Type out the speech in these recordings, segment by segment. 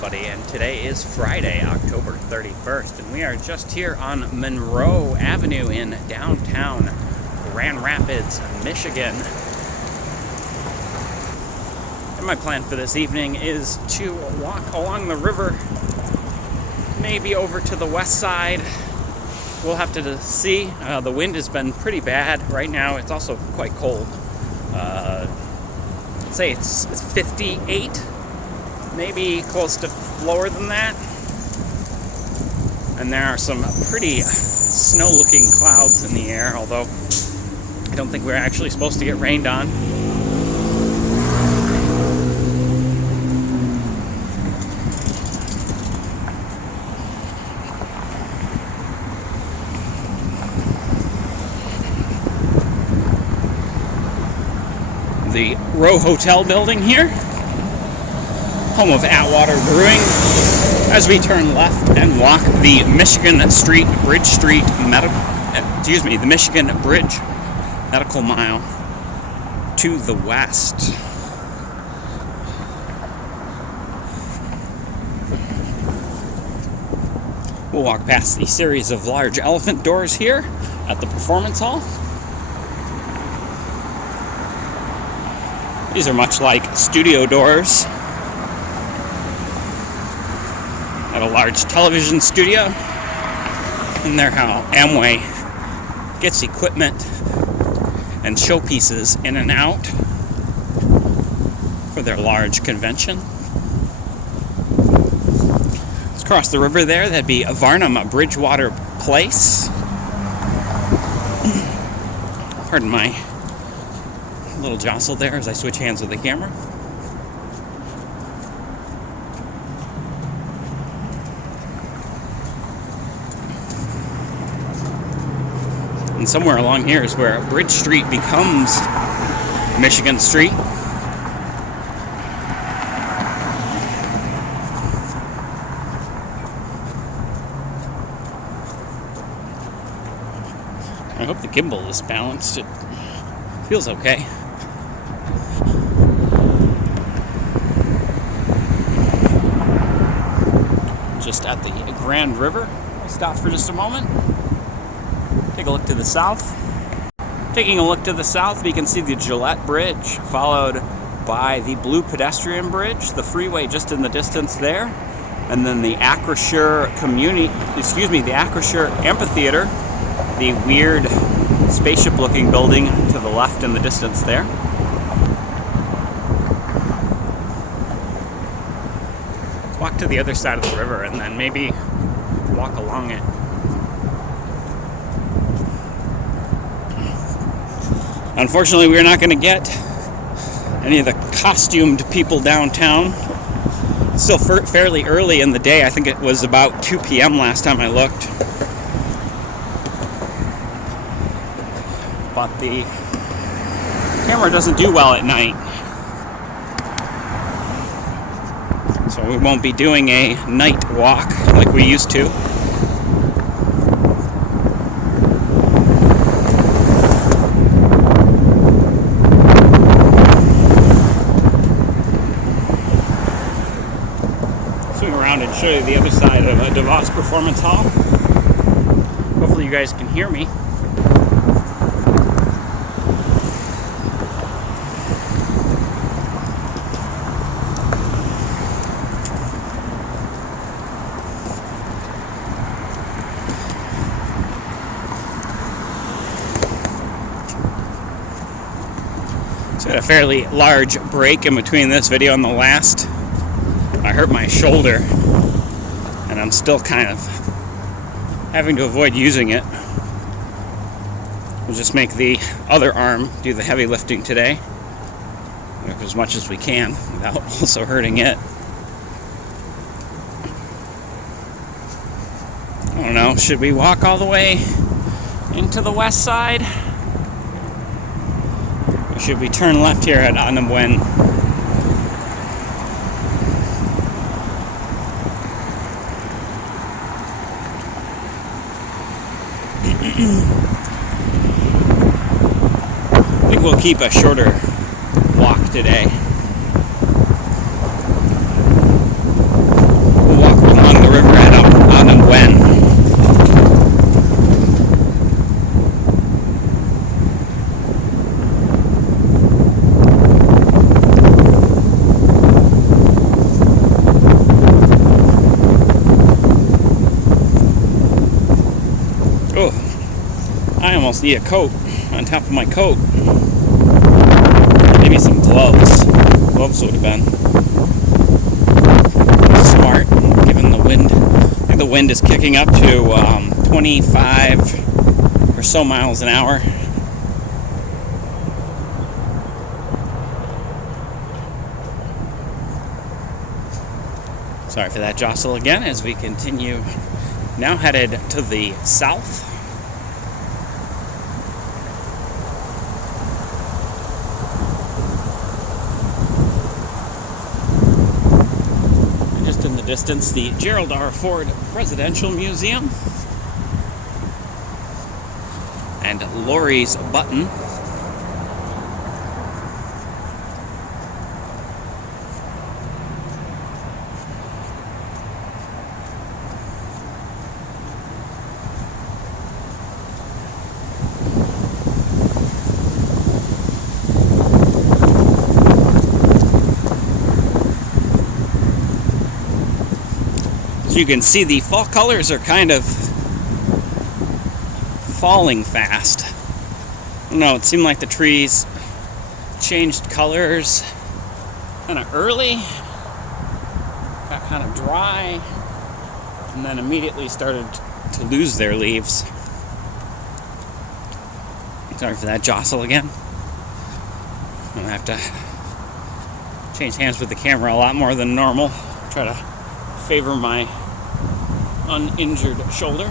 everybody, and today is Friday, October 31st, and we are just here on Monroe Avenue in downtown Grand Rapids, Michigan. And my plan for this evening is to walk along the river, maybe over to the west side. We'll have to see. The wind has been pretty bad right now. It's also quite cold. I'd say it's 58, maybe close to lower than that. And there are some pretty snow-looking clouds in the air, although I don't think we're actually supposed to get rained on. The Row Hotel building here, home of Atwater Brewing, as we turn left and walk the Michigan Bridge Medical Mile to the west. We'll walk past the series of large elephant doors here at the Performance Hall. These are much like studio doors at a large television studio, and they're how Amway gets equipment and showpieces in and out for their large convention. Let's cross the river there. That'd be Varnum Bridgewater Place. Pardon my little jostle there as I switch hands with the camera. And somewhere along here is where Bridge Street becomes Michigan Street. I hope the gimbal is balanced. It feels okay. Just at the Grand River. I'll stop for just a moment. Take a look to the south. Taking a look to the south, we can see the Gillette Bridge, followed by the Blue Pedestrian Bridge, the freeway just in the distance there, and then the Acrisure Amphitheater, the weird spaceship-looking building to the left in the distance there. Walk to the other side of the river and then maybe walk along it. Unfortunately, we're not going to get any of the costumed people downtown. It's still fairly early in the day. I think it was about 2 p.m. last time I looked. But the camera doesn't do well at night. So we won't be doing a night walk like we used to. Swing around and show you the other side of DeVos Performance Hall. Hopefully you guys can hear me. So a fairly large break in between this video and the last. I hurt my shoulder, and I'm still kind of having to avoid using it. We'll just make the other arm do the heavy lifting today, as much as we can, without also hurting it. I don't know, should we walk all the way into the west side? Or should we turn left here at Anabuen? I think we'll keep a shorter walk today. I almost need a coat on top of my coat. Maybe some gloves. Gloves would have been smart, given the wind. I think the wind is kicking up to 25 or so miles an hour. Sorry for that jostle again as we continue, now headed to the south. And just in the distance, the Gerald R. Ford Presidential Museum and Lori's Button. You can see the fall colors are kind of falling fast. I don't know, it seemed like the trees changed colors kind of early, got kind of dry, and then immediately started to lose their leaves. Sorry for that jostle again. I'm gonna have to change hands with the camera a lot more than normal. Try to favor my uninjured shoulder.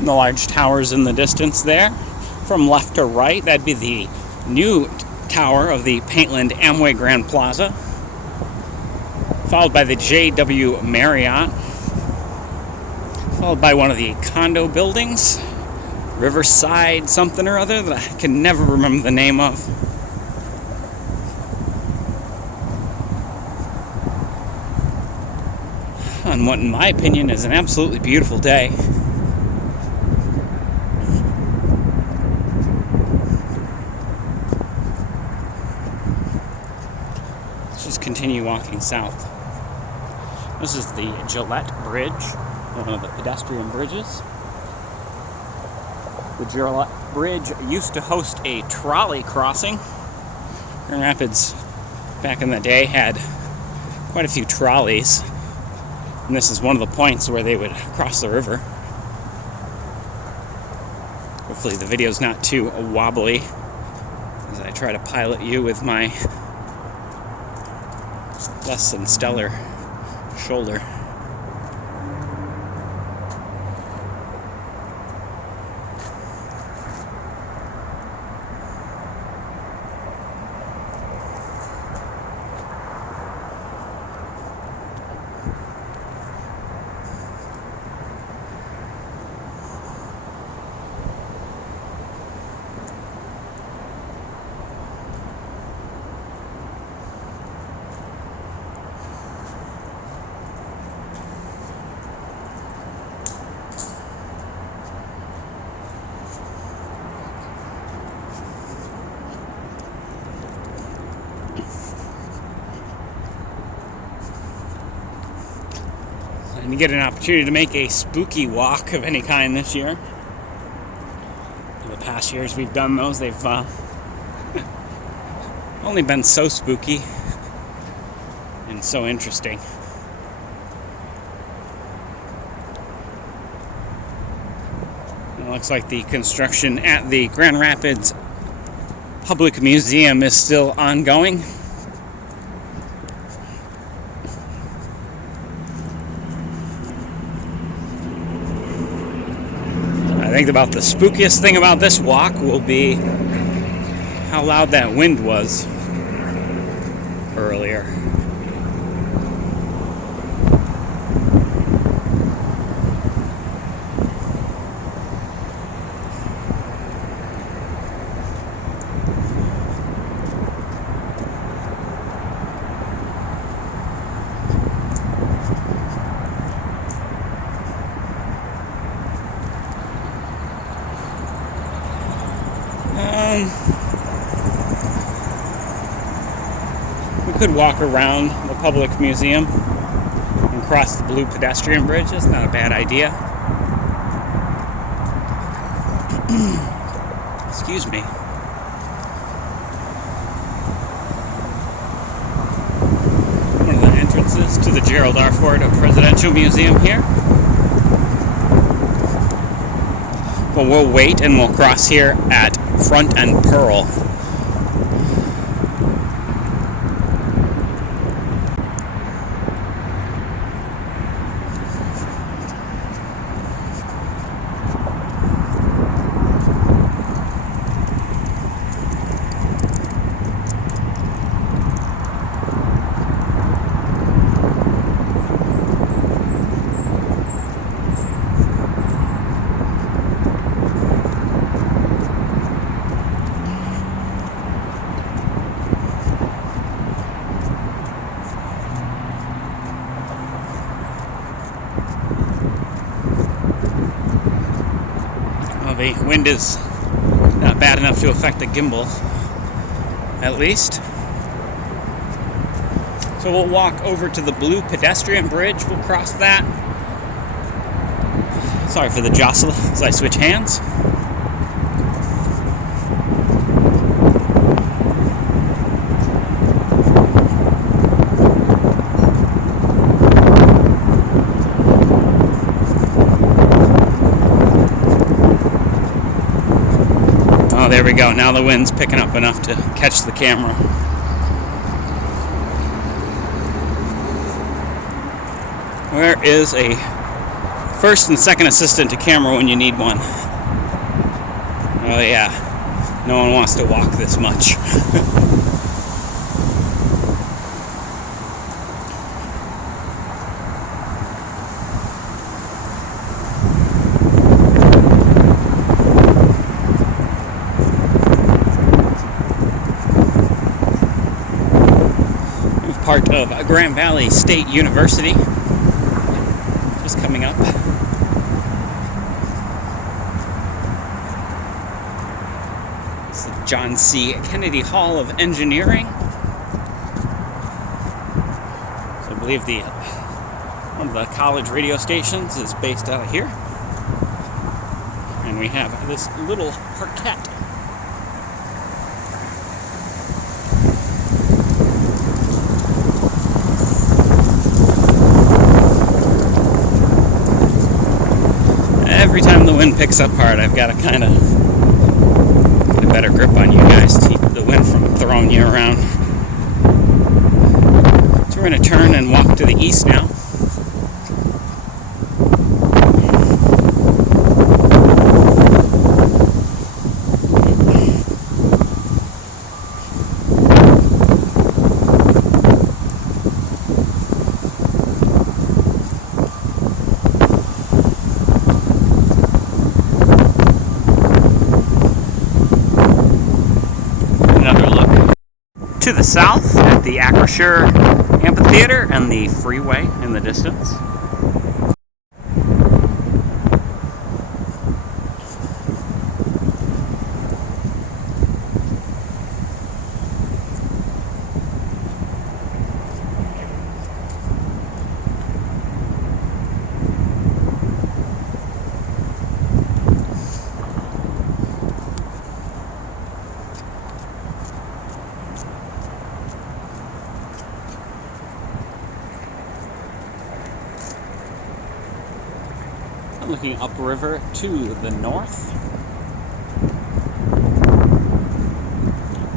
The large towers in the distance there, from left to right, that'd be the new tower of the Paintland Amway Grand Plaza, followed by the JW Marriott, followed by one of the condo buildings, Riverside something or other that I can never remember the name of. On what, in my opinion, is an absolutely beautiful day. Continue walking south. This is the Gillette Bridge, one of the pedestrian bridges. The Gillette Bridge used to host a trolley crossing. Grand Rapids, back in the day, had quite a few trolleys, and this is one of the points where they would cross the river. Hopefully the video's not too wobbly as I try to pilot you with my less than stellar shoulder. And you get an opportunity to make a spooky walk of any kind this year. In the past years we've done those, they've only been so spooky and so interesting. It looks like the construction at the Grand Rapids Public Museum is still ongoing. I think about the spookiest thing about this walk will be how loud that wind was earlier. down. We could walk around the public museum and cross the blue pedestrian bridge. That's not a bad idea. Excuse me. One of the entrances to the Gerald R. Ford Presidential Museum here. But we'll wait and we'll cross here at Front and Pearl. The wind is not bad enough to affect the gimbal, at least. So we'll walk over to the blue pedestrian bridge. We'll cross that. Sorry for the jostle as I switch hands. There we go. Now the wind's picking up enough to catch the camera. Where is a first and second assistant to camera when you need one? Oh yeah, no one wants to walk this much. Part of Grand Valley State University, just coming up. This is John C. Kennedy Hall of Engineering. So I believe one of the college radio stations is based out of here. And we have this little parquet. Every time the wind picks up hard, I've got to kind of get a better grip on you guys to keep the wind from throwing you around. So we're going to turn and walk to the east now. To the south at the Acrisure Amphitheater and the freeway in the distance. Looking upriver to the north.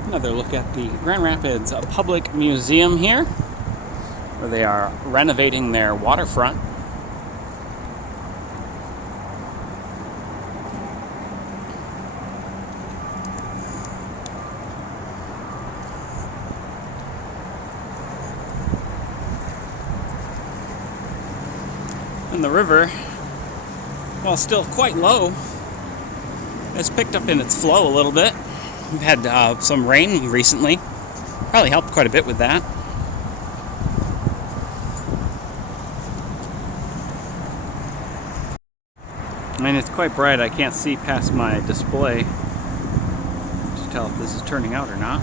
Another look at the Grand Rapids Public Museum here, where they are renovating their waterfront. And the river, while still quite low, has picked up in its flow a little bit. We've had some rain recently. Probably helped quite a bit with that. I mean, it's quite bright. I can't see past my display. Just tell if this is turning out or not.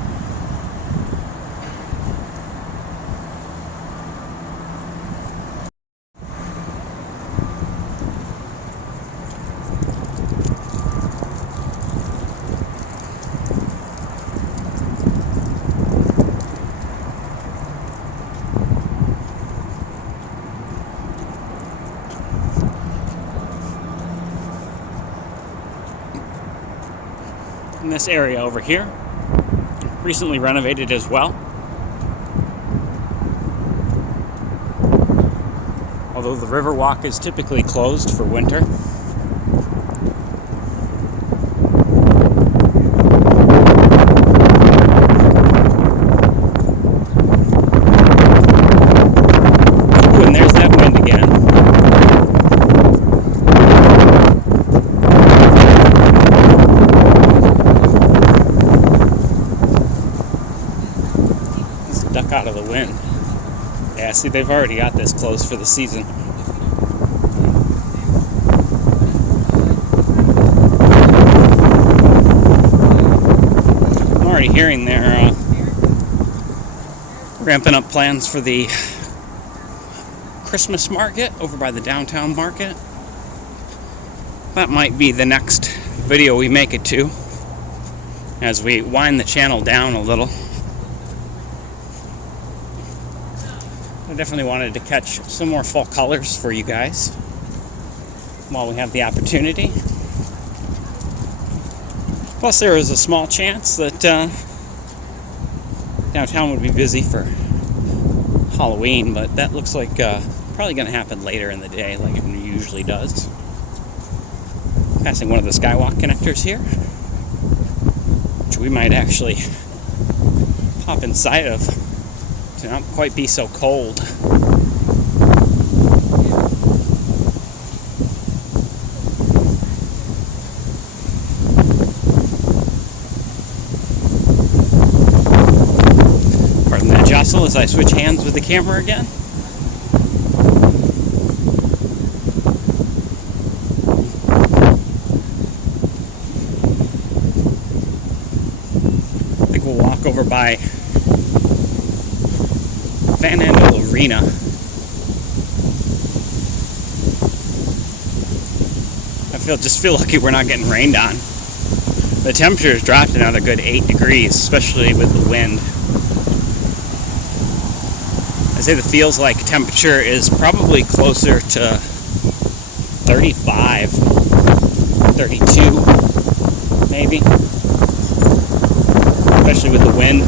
In this area over here, recently renovated as well. Although the Riverwalk is typically closed for winter. Ooh, and there's that wind again. Duck out of the wind. Yeah, see, they've already got this closed for the season. I'm already hearing they're ramping up plans for the Christmas market over by the downtown market. That might be the next video we make it to, as we wind the channel down a little. I definitely wanted to catch some more fall colors for you guys while we have the opportunity. Plus, there is a small chance that downtown would be busy for Halloween, but that looks like probably going to happen later in the day, like it usually does. Passing one of the Skywalk connectors here, which we might actually pop inside of to not quite be so cold. Pardon that jostle as I switch hands with the camera again. I think we'll walk over by Van Andel Arena. I just feel lucky we're not getting rained on. The temperature has dropped another good 8 degrees, especially with the wind. I say the feels like temperature is probably closer to 35, 32, maybe. Especially with the wind.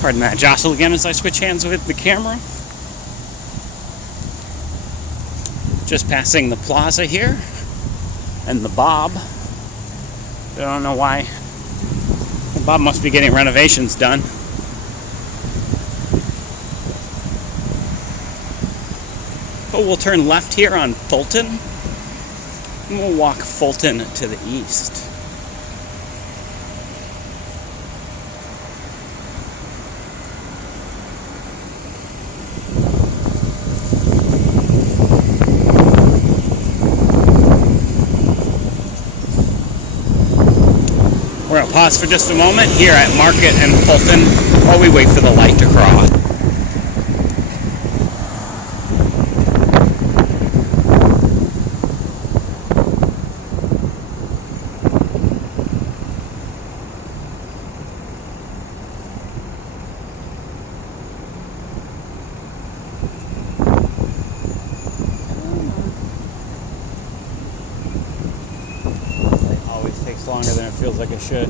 Pardon that jostle again as I switch hands with the camera. Just passing the plaza here and the Bob. I don't know why. The Bob must be getting renovations done. But we'll turn left here on Fulton, and we'll walk Fulton to the east. We're going to pause for just a moment here at Market and Fulton while we wait for the light to cross. Takes longer than it feels like it should.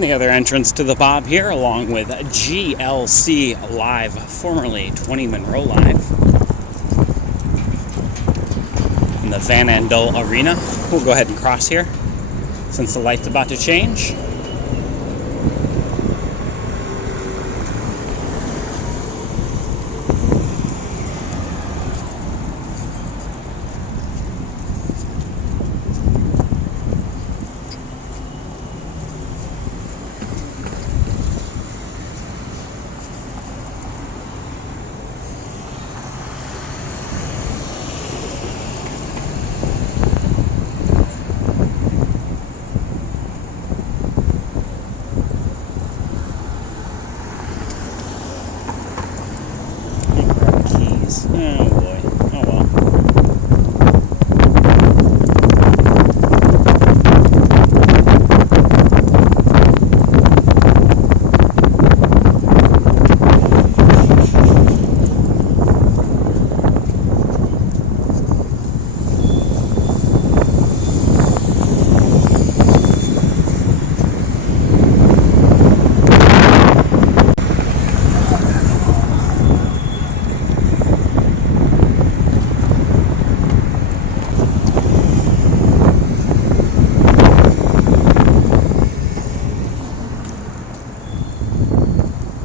And the other entrance to the Bob here, along with GLC Live, formerly 20 Monroe Live, in the Van Andel Arena. We'll go ahead and cross here since the light's about to change. Oh boy. Oh well.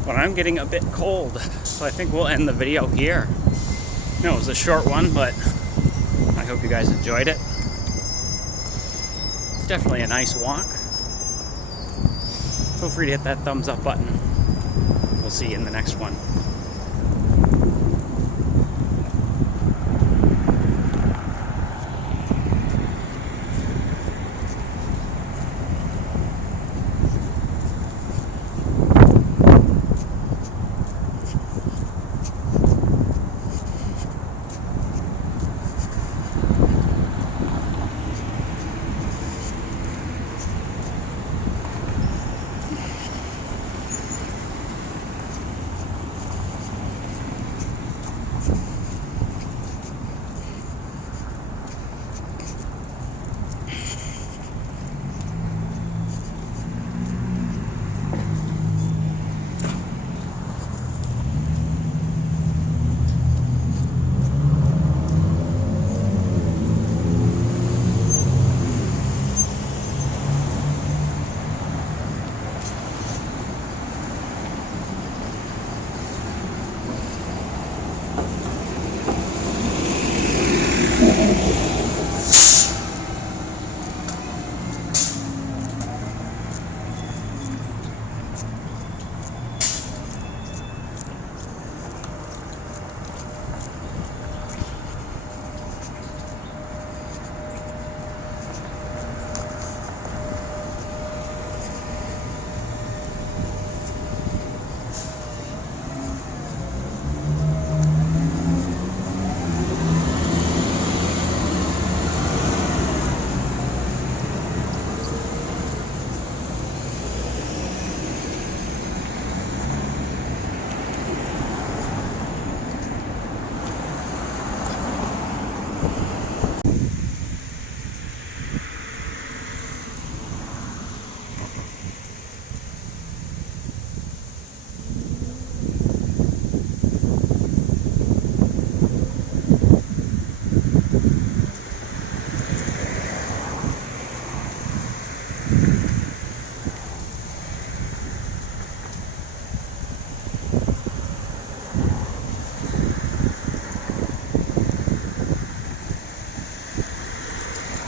But I'm getting a bit cold, so I think we'll end the video here. No, it was a short one, but I hope you guys enjoyed it. It's definitely a nice walk. Feel free to hit that thumbs up button. We'll see you in the next one.